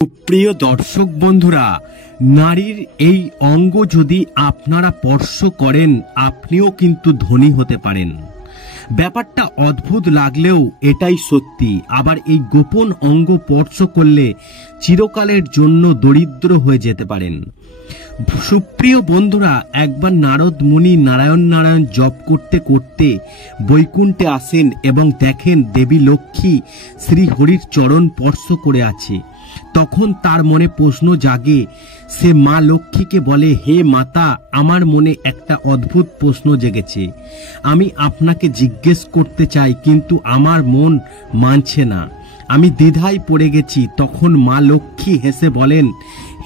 প্রিয় দর্শক বন্ধুরা, নারীর এই অঙ্গ যদি আপনারা স্পর্শ করেন, আপনিও কিন্তু ধনী হতে পারেন। ব্যাপারটা অদ্ভুত লাগলেও এটাই সত্যি। আবার এই গোপন অঙ্গ স্পর্শ করলে চিরকালের জন্য দরিদ্র হয়ে যেতে পারেন। সুপ্রিয় বন্ধুরা, একবার নারদ মুনি নারায়ণ নারায়ণ জপ করতে করতে বৈকুণ্ঠে আসেন এবং দেখেন দেবী লক্ষ্মী শ্রী হরির চরণ স্পর্শ করে আছে। তখন তার মনে প্রশ্ন জাগে। সে মা লক্ষ্মীকে বলে, হে মাতা, আমার মনে একটা অদ্ভুত প্রশ্ন জেগেছে। আমি আপনাকে জিজ্ঞেস করতে চাই, কিন্তু আমার মন মানছে না। আমি দ্বিধায় পড়ে গেছি। তখন মা লক্ষ্মী হেসে বলেন,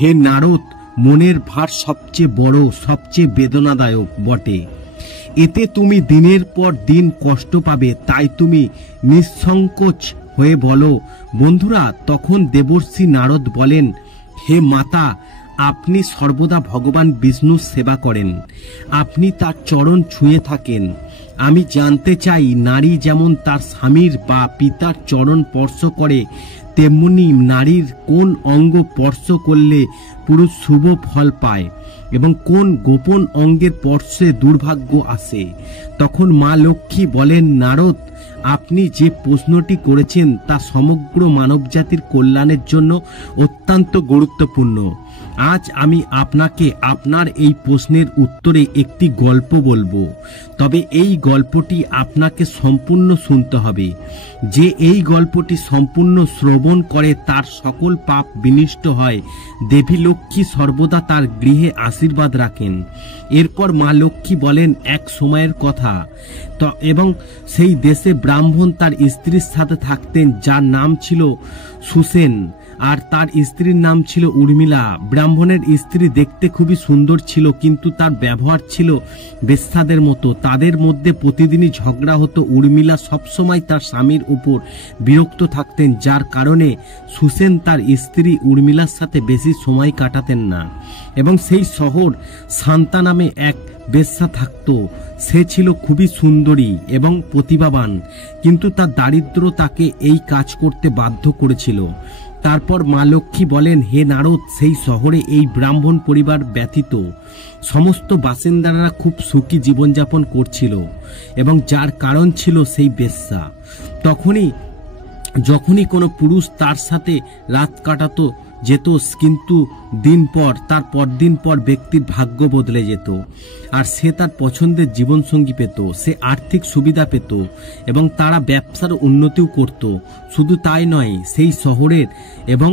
হে নারদ, মনের ভার সবচেয়ে বড়, সবচেয়ে বেদনাদায়ক বটে। এতে তুমি দিনের পর দিন কষ্ট পাবে, তাই তুমি নিঃসংকোচ হয়ে বলো। বন্ধুরা, তখন দেবর্ষি নারদ বলেন, হে মাতা, আপনি সর্বদা ভগবান বিষ্ণুর সেবা করেন, আপনি তার চরণ ছুঁয়ে থাকেন। আমি জানতে চাই, নারী যেমন তার স্বামীর বা পিতার চরণ স্পর্শ করে, তেমনি নারীর কোন অঙ্গ স্পর্শ করলে পুরুষ শুভ ফল পায় এবং কোন গোপন অঙ্গের স্পর্শে দুর্ভাগ্য আসে। তখন মা লক্ষ্মী বলেন, নারদ, আপনি যে প্রশ্নটি করেছেন তা সমগ্র মানবজাতির কল্যাণের জন্য অত্যন্ত গুরুত্বপূর্ণ। আজ আমি আপনাকে আপনার এই প্রশ্নের উত্তরে একটি গল্প বলবো, তবে এই গল্পটি আপনাকে সম্পূর্ণ শুনতে হবে। যে এই গল্পটি সম্পূর্ণ শ্রবণ করে তার সকল পাপ বিনষ্ট হয়। দেবী লক্ষ্মী সর্বদা তার গৃহে আশীর্বাদ রাখেন। এরপর মা লক্ষ্মী বলেন, এক সময়ের কথা, এবং সেই দেশে ব্রাহ্মণ তার স্ত্রীর সাথে থাকতেন, যার নাম ছিল সুসেন আর তার স্ত্রীর নাম ছিল উর্মিলা। ব্রাহ্মণের স্ত্রী দেখতে খুবই সুন্দর ছিল, কিন্তু তার ব্যবহার ছিল বেশ্যাদের মতো। তাদের মধ্যে প্রতিদিনই ঝগড়া হতো। উর্মিলা সবসময় তার স্বামীর উপর বিরক্ত থাকতেন, যার কারণে সুসেন তার স্ত্রী উর্মিলার সাথে বেশি সময় কাটাতেন না। এবং সেই শহর শান্তা নামে এক বেশ্যা থাকত। সে ছিল খুবই সুন্দরী এবং প্রতিভাবান, কিন্তু তার দারিদ্র্য তাকে এই কাজ করতে বাধ্য করেছিল। তারপর মা লক্ষ্মী বলেন, হে নারদ, সেই শহরে এই ব্রাহ্মণ পরিবার ব্যতীত সমস্ত বাসিন্দারা খুব সুখী জীবনযাপন করছিল, এবং যার কারণ ছিল সেই বেশ্যা। যখনই কোনো পুরুষ তার সাথে রাত কাটাতো যেত, কিন্তু তার পরদিন পর ব্যক্তির ভাগ্য বদলে যেত, আর সে তার পছন্দের জীবনসঙ্গী পেত, সে আর্থিক সুবিধা পেত এবং তারা ব্যবসার উন্নতিও করত। শুধু তাই নয়, সেই শহরের এবং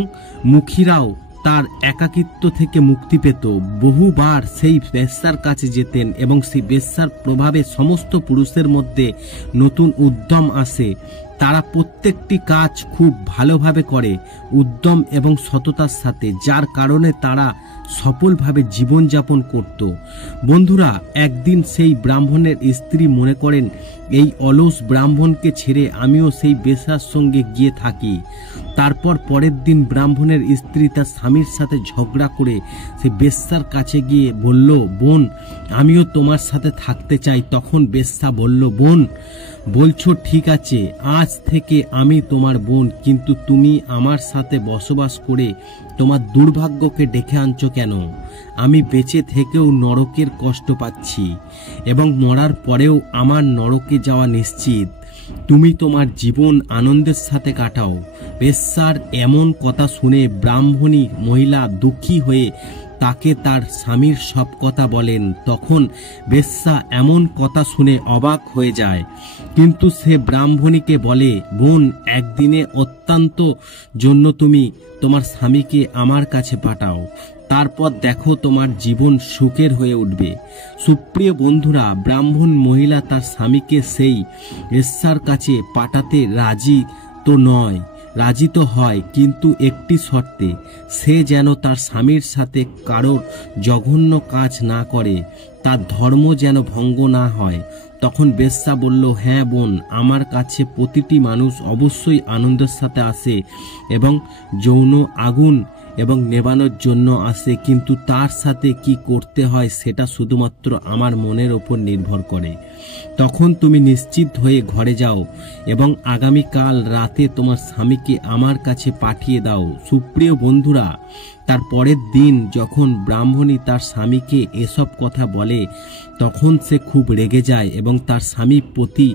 মুখীরাও তার একাকিত্ব থেকে মুক্তি পেত। বহুবার সেই বেশ্যার কাছে যেতেন এবং সেই বেশ্যার প্রভাবে সমস্ত পুরুষের মধ্যে নতুন উদ্যম আসে। তারা প্রত্যেকটি কাজ খুব ভালোভাবে করে, উদ্যম এবং সততার সাথে, যার কারণে তারা সফলভাবে জীবনযাপন করত। বন্ধুরা, একদিন সেই ব্রাহ্মণের স্ত্রী মনে করেন, এই অলস ব্রাহ্মণকে ছেড়ে আমিও সেই বেশ্যার সঙ্গে গিয়ে থাকি। তারপর পরের দিন ব্রাহ্মণের স্ত্রী তার স্বামীর সাথে ঝগড়া করে সেই বেশ্যার কাছে গিয়ে বলল, বোন, আমিও তোমার সাথে থাকতে চাই। তখন বেশ্যা বলল, বোন, বলছো ঠিক আছে, আজ থেকে আমি তোমার বোন, কিন্তু তুমি আমার সাথে বসবাস করে তোমার দুর্ভাগ্যকে ডেকে আনছো কেন? আমি বেঁচে থেকেও নরকের কষ্ট পাচ্ছি এবং মরার পরেও আমার নরকে যাওয়া নিশ্চিত। তুমি তোমার জীবন আনন্দের সাথে কাটাও। বেশ্যার এমন কথা শুনে ব্রাহ্মণী মহিলা দুঃখী হয়ে তাকে তার স্বামীর সব কথা বলেন। তখন বেশ্যা এমন কথা শুনে অবাক হয়ে যায়, কিন্তু সে ব্রাহ্মণীকে বলে, বোন, একদিনে অত্যন্ত জন্য তুমি তোমার স্বামীকে আমার কাছে পাঠাও, তারপর দেখো তোমার জীবন সুখের হয়ে উঠবে। সুপ্রিয় বন্ধুরা, ব্রাহ্মণ মহিলা তার স্বামীকে সেই বেশ্যার কাছে পাঠাতে রাজি তো হয়, কিন্তু একটি শর্তে, সে যেন তার স্বামীর সাথে কারোর জঘন্য কাজ না করে, তার ধর্ম যেন ভঙ্গ না হয়। তখন বেশ্যা বলল, হ্যাঁ বোন, আমার কাছে প্রতিটি মানুষ অবশ্যই আনন্দের সাথে আসে এবং যৌন আগুন এবং নেবানোর জন্য আসে, কিন্তু তার সাথে কি করতে হয় সেটা শুধুমাত্র আমার মনের ওপর নির্ভর করে। তখন তুমি নিশ্চিত হয়ে ঘরে যাও এবং আগামীকাল রাতে তোমার স্বামীকে আমার কাছে পাঠিয়ে দাও। সুপ্রিয় বন্ধুরা, তার পরের দিন যখন ব্রাহ্মণী তার স্বামীকে এসব কথা বলে তখন সে খুব রেগে যায় এবং তার স্বামীর প্রতি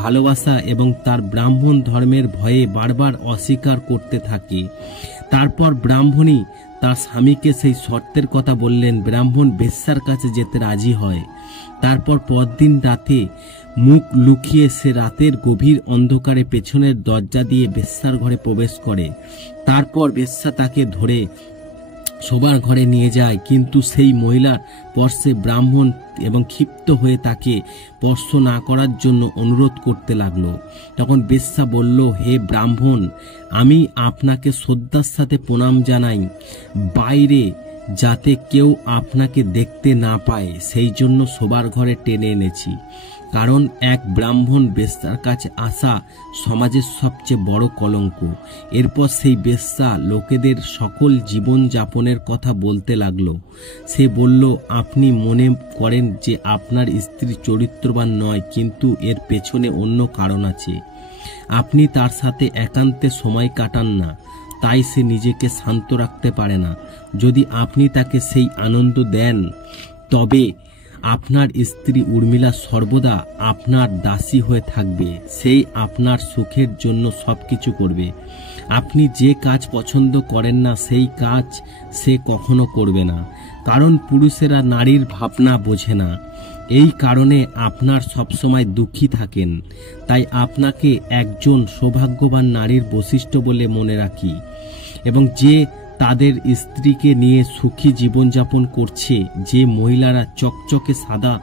ভালোবাসা এবং তার ব্রাহ্মণ ধর্মের ভয়ে বারবার অস্বীকার করতে থাকে। তারপর ব্রাহ্মণী তার স্বামীকে সেই শর্তের কথা বললেন। ব্রাহ্মণ বেশ্যার কাছে যেতে রাজি হয়। তারপর পরদিন রাতে মুখ লুকিয়ে সে রাতের গভীর অন্ধকারে পেছনের দরজা দিয়ে বেশ্যার ঘরে প্রবেশ করে। তারপর বেশ্যা তাকে ধরে শোবার ঘরে নিয়ে যায়, কিন্তু সেই মহিলার স্পর্শে ব্রাহ্মণ এবং ক্ষিপ্ত হয়ে তাকে স্পর্শ না করার জন্য অনুরোধ করতে লাগলো। তখন বেশ্যা বলল, হে ব্রাহ্মণ, আমি আপনাকে শ্রদ্ধার সাথে প্রণাম জানাই, বাইরে যাতে কেউ আপনাকে দেখতে না পায় সেই জন্য শোবার ঘরে টেনে এনেছি। কারণ এক ব্রাহ্মণ বেশ্যার কাছে আসা সমাজের সবচেয়ে বড় কলঙ্ক। এরপর সেই বেশ্যা লোকেদের সকল জীবন যাপনের কথা বলতে লাগলো। সে বলল, আপনি মনে করেন যে আপনার স্ত্রী চরিত্রবান নয়, কিন্তু এর পেছনে অন্য কারণ আছে। আপনি তার সাথে একান্তে সময় কাটান না, তাই সে নিজেকে শান্ত রাখতে পারে না। যদি আপনি তাকে সেই আনন্দ দেন তবে আপনার স্ত্রী উর্মিলা সর্বদা আপনার দাসী হয়ে থাকবে। সেই আপনার সুখের জন্য সবকিছু করবে। আপনি যে কাজ পছন্দ করেন না সেই কাজ সে কখনো করবে না, কারণ পুরুষেরা নারীর ভাবনা বোঝে না। এই কারণে আপনার সবসময় দুঃখী থাকেন। তাই আপনাকে একজন সৌভাগ্যবান নারীর বৈশিষ্ট্য বলে মনে রাখি। এবং যে তাদের স্ত্রীকে নিয়ে সুখী জীবনযাপন করছে, যে মহিলারা চকচকে সাদা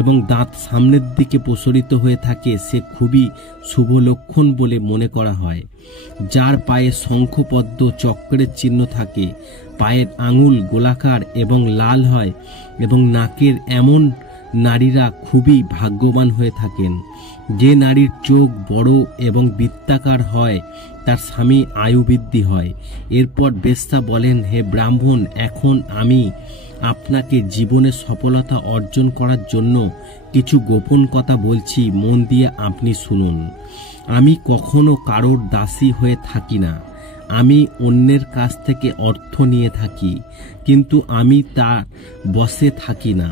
এবং দাঁত সামনের দিকে প্রসারিত হয়ে থাকে, সে খুবই শুভ লক্ষণ বলে মনে করা হয়। যার পায়ে শঙ্খপদ্ম চক্রের চিহ্ন থাকে, পায়ের আঙুল গোলাকার এবং লাল হয় এবং নাকের, এমন নারীরা খুবই ভাগ্যবান হয়ে থাকেন। যে নারীর চোখ বড় এবং বৃত্তাকার হয় তার স্বামী আয়ু বৃদ্ধি হয়। এরপর বেশ্যা বলেন, হে ব্রাহ্মণ, এখন আমি আপনাকে জীবনে সফলতা অর্জন করার জন্য কিছু গোপন কথা বলছি, মন দিয়ে আপনি শুনুন। আমি কখনো কারোর দাসী হয়ে থাকি না। আমি অন্যের কাছ থেকে অর্থ নিয়ে থাকি, কিন্তু আমি তার বশে থাকি না।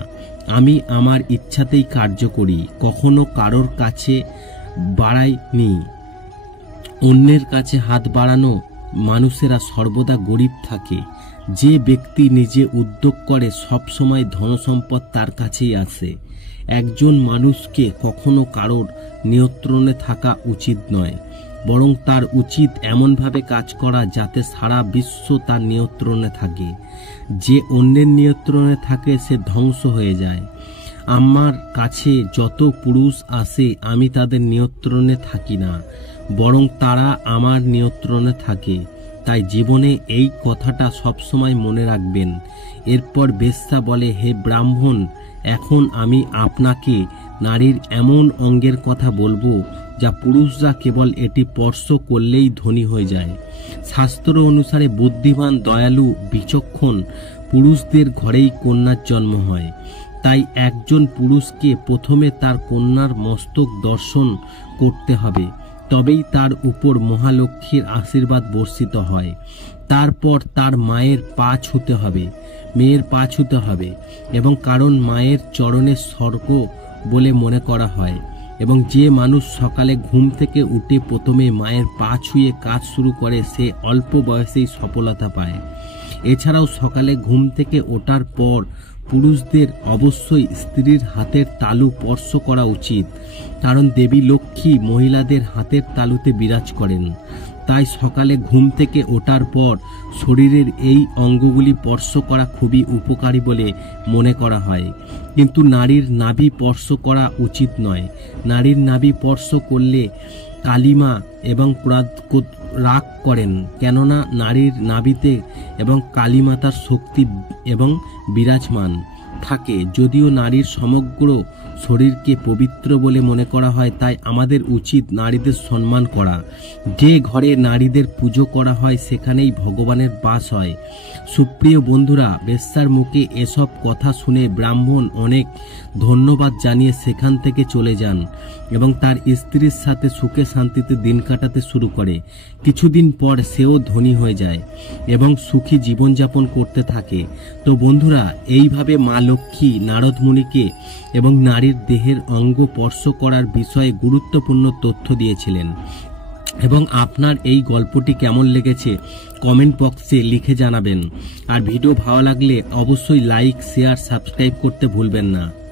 আমি আমার ইচ্ছাতেই কার্য করি, কখনো কারোর কাছে বাড়াইনি। অন্যের কাছে হাত বাড়ানো মানুষেরা সর্বদা গরিব থাকে। যে ব্যক্তি নিজে উদ্যোগ করে সবসময় ধনসম্পদ তার কাছেই আসে। একজন মানুষকে কখনো কারোর নিয়ন্ত্রণে থাকা উচিত নয়, বরং তার উচিত এমনভাবে কাজ করা যাতে সারা বিশ্ব তার নিয়ন্ত্রণে থাকে। যে অন্যের নিয়ন্ত্রণে থাকে সে ধ্বংস হয়ে যায়। আমার কাছে যত পুরুষ আসে আমি তাদের নিয়ন্ত্রণে থাকি না, বরং তারা আমার নিয়ন্ত্রণে থাকে। তাই জীবনে এই কথাটা সবসময় মনে রাখবেন। এরপর বেশ্যা বলে, হে ব্রাহ্মণ, এখন আমি আপনাকে নারীর এমন অঙ্গের কথা বলবো যা পুরুষরা কেবল এটি স্পর্শ করলেই ধনী হয়ে যায়। শাস্ত্র অনুসারে বুদ্ধিমান, দয়ালু, বিচক্ষণ পুরুষদের ঘরেই কন্যার জন্ম হয়। তাই একজন পুরুষকে প্রথমে তার কন্যার মস্তক দর্শন করতে হবে, তবেই তার উপর মহালক্ষ্মীর আশীর্বাদ বর্ষিত হয়। তারপর তার মায়ের পা ছুঁতে হবে, মেয়ের পা ছুঁতে হবে, এবং কারণ মায়ের চরণের স্বর্গ বলে মনে করা হয়। এবং যে মানুষ সকালে ঘুম থেকে উঠে প্রথমে মায়ের পা ছুঁয়ে কাজ শুরু করে সে অল্প বয়সেই সফলতা পায়। এছাড়াও সকালে ঘুম থেকে ওঠার পর পুরুষদের অবশ্যই স্ত্রীর হাতের তালু স্পর্শ করা উচিত, কারণ দেবী লক্ষ্মী মহিলাদের হাতের তালুতে বিরাজ করেন। তাই সকালে ঘুম থেকে ওঠার পর শরীরের এই অঙ্গগুলি স্পর্শ করা খুবই উপকারী বলে মনে করা হয়। কিন্তু নারীর নাভি স্পর্শ করা উচিত নয়। নারীর নাভি স্পর্শ করলে কালিমা এবং রাগ করেন, কেননা নারীর নাভিতে এবং কালীমাতার শক্তি এবং বিরাজমান থাকে। যদিও নারীর সমগ্র শরীরকে পবিত্র বলে মনে করা হয়, তাই আমাদের উচিত নারীদের সম্মান করা। যে ঘরে নারীদের পুজো করা হয় সেখানেই ভগবানের বাস হয়। সুপ্রিয় বন্ধুরা, বেশ্যার মুখে এসব কথা শুনে ব্রাহ্মণ অনেক ধন্যবাদ জানিয়ে সেখান থেকে চলে যান এবং তার স্ত্রীর সাথে সুখে শান্তিতে দিন কাটাতে শুরু করে। কিছুদিন পর সেও ধনী হয়ে যায় এবং সুখী জীবনযাপন করতে থাকে। তো বন্ধুরা, এইভাবে মা লক্ষ্মী নারদ মুনিকে এবং নারীর দেহের অঙ্গ স্পর্শ করার বিষয়ে গুরুত্বপূর্ণ তথ্য দিয়েছিলেন। এবং আপনার এই গল্পটি কেমন লেগেছে কমেন্ট বক্সে লিখে জানাবেন। আর ভিডিও ভালো লাগলে অবশ্যই লাইক, শেয়ার, সাবস্ক্রাইব করতে ভুলবেন না।